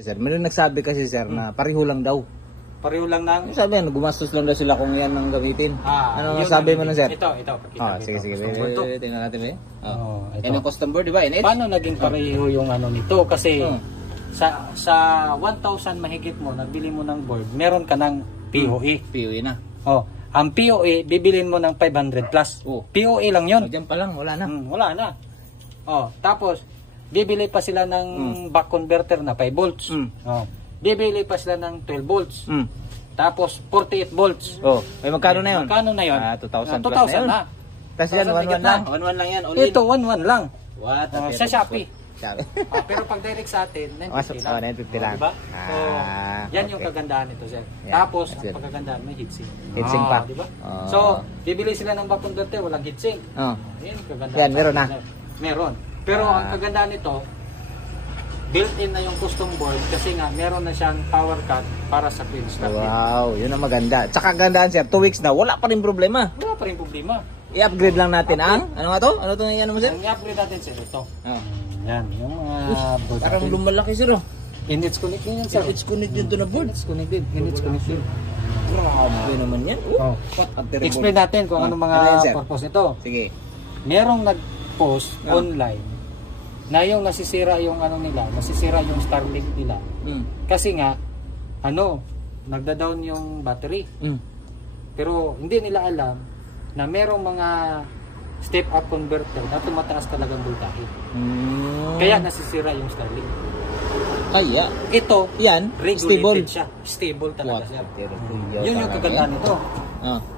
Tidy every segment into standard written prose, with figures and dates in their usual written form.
Sir, may nagsabi kasi sir na pareho lang daw. Pareho lang ng... Sabi yan, gumastos lang daw sila kung yan ang gamitin. Ano masabi mo na sir? Ito. Sige. Tingnan natin ito. Yan ang custom board, di ba? Paano naging pareho yung ano nito? Kasi sa 1,000 mahigit mo, nagbili mo ng board, meron ka ng POE. POE na. Ang POE, bibilin mo ng 500 plus. POE lang yun. Diyan pa lang, wala na. Wala na. Tapos, bibili pa sila ng back converter na 5 volts. Bibili pa sila ng 12 volts. Tapos 48 volts. May magkano na 'yon? Magkano na 'yon? 2,000 plus na 'yon. Tapos yan 1,1 lang. 1,1 lang yan. Ito 1,1 lang. What? Sa Shopee. Pero pag direct sa atin, 950 lang. 950 lang. Diba? So, yan yung kagandahan nito, sir. Tapos, ang pagkagandahan, may heatsink. Heatsink pa. Diba? So, bibili sila ng back converter, walang heatsink. Yan yung kagandahan. Yan, meron na. Meron. Pero ang kagandahan nito, built-in na yung custom board kasi nga meron na siyang power cut para sa quick start. Wow, yun ang maganda. Tsaka gandaan sir, 2 weeks na, wala pa rin problema. Wala pa rin problema. I-upgrade lang natin ang, ano nga to? Ano to yung ano mo sir? I-upgrade natin sir, ito. Yan, yung mga board natin. Parang lumalaki sir oh. In-its connect yan sir. In-its connect yun to na board. In-its connected. Grabe naman yan. Explain natin kung ano mga purpose nito. Sige. Merong nag-post online na yung nasisira yung ano nila, nasisira yung Starlink nila. Kasi nga, nagda-down yung battery. Pero hindi nila alam na merong mga step-up converter na tumataas talagang voltahe. Kaya nasisira yung Starlink. Kaya? Ito, yan, regulated siya. Stable talaga siya. Yun yung kagandahan nito.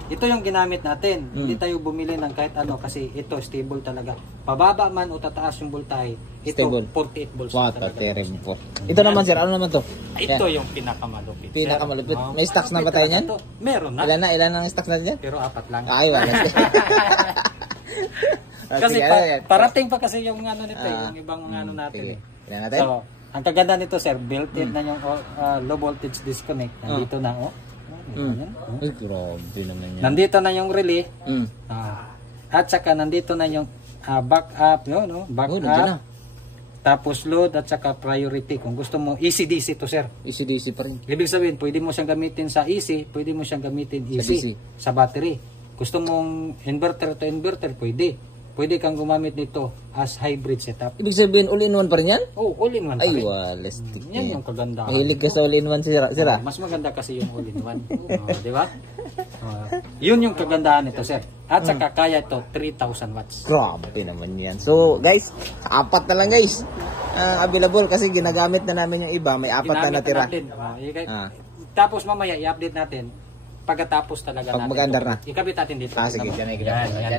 Ito yung ginamit natin. Hindi tayo bumili ng kahit ano kasi ito stable talaga. Pababa man o tataas yung voltahe, ito stable. 48 volts talaga. Ito naman sir, ano naman to? Ito yung pinakamalupit. Pinakamalupit. May stocks na ba tayo niyan? Meron na. Ilan ang stocks natin yan? Pero 4 lang. Ay, wala. Kasi parating pa kasi yung ano nito, yung ibang ano natin. Ilan natin? So, ang kaganda nito sir, built-in na yung low voltage disconnect. Nandito na Ay, grabe naman yan. Nandito na yung relay. At saka nandito na yung backup, backup. Tapos load at saka priority. Kung gusto mo, AC-DC to sir. AC-DC pa rin. Ibig sabihin, pwede mo siyang gamitin sa AC, pwede mo siyang gamitin AC sa battery. Gusto mong inverter to inverter, pwede. Pwede kang gumamit nito as hybrid setup. Ibig sabihin, all-in-one pa rin yan? All-in-one pa rin. Ay, walastik. Yan yung kagandahan. Mahilig ka sa all-in-one sira? Mas maganda kasi yung all-in-one. Di ba? Yun yung kagandahan nito, sir. At saka kaya ito, 3,000 watts. Grabe naman yan. So, guys, 4 na lang guys. Available kasi ginagamit na namin yung iba. May 4 na natira. Tapos mamaya, i-update natin. Pagkatapos talaga natin. Pag mag-under na. Ikabit natin dito. Sige, dyan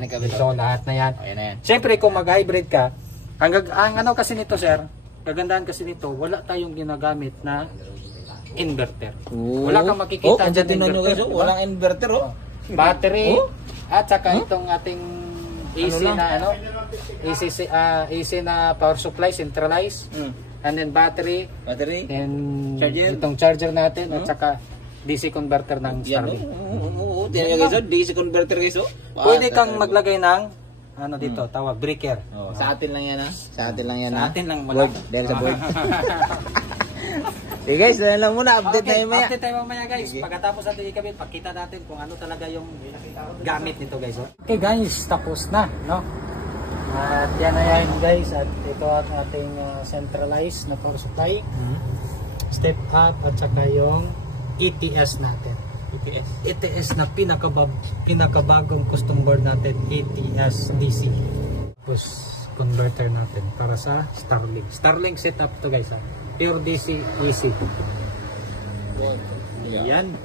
ikabit. So, lahat na yan. Siyempre, kung mag-hybrid ka, ang ano kasi nito, sir, kagandahan kasi nito, wala tayong ginagamit na inverter. Wala kang makikita dyan inverter. Diba? Walang inverter, Battery, at saka itong ating AC na, AC na power supply, centralized. And then battery. And itong charger natin, at saka DC converter ng Starlink. DC converter guys. Pwede kang maglagay ng dito, tawag breaker. Sa atin lang yan Sa atin lang yan Sa atin lang wala. Dahil sa board. Okay guys, na lang muna. Update tayo maya. Update tayo mamaya guys. Pagkatapos natin ikabit, pakita natin kung ano talaga yung gamit nito guys. Okay guys, tapos na. At yan na yan guys. At ito at ating centralized na power supply. Step up at saka yung ETS natin. ETS na pinakabagong custom board natin, ETS DC. Tapos converter natin para sa Starlink. Starlink setup to guys. Pure DC, easy. Yan.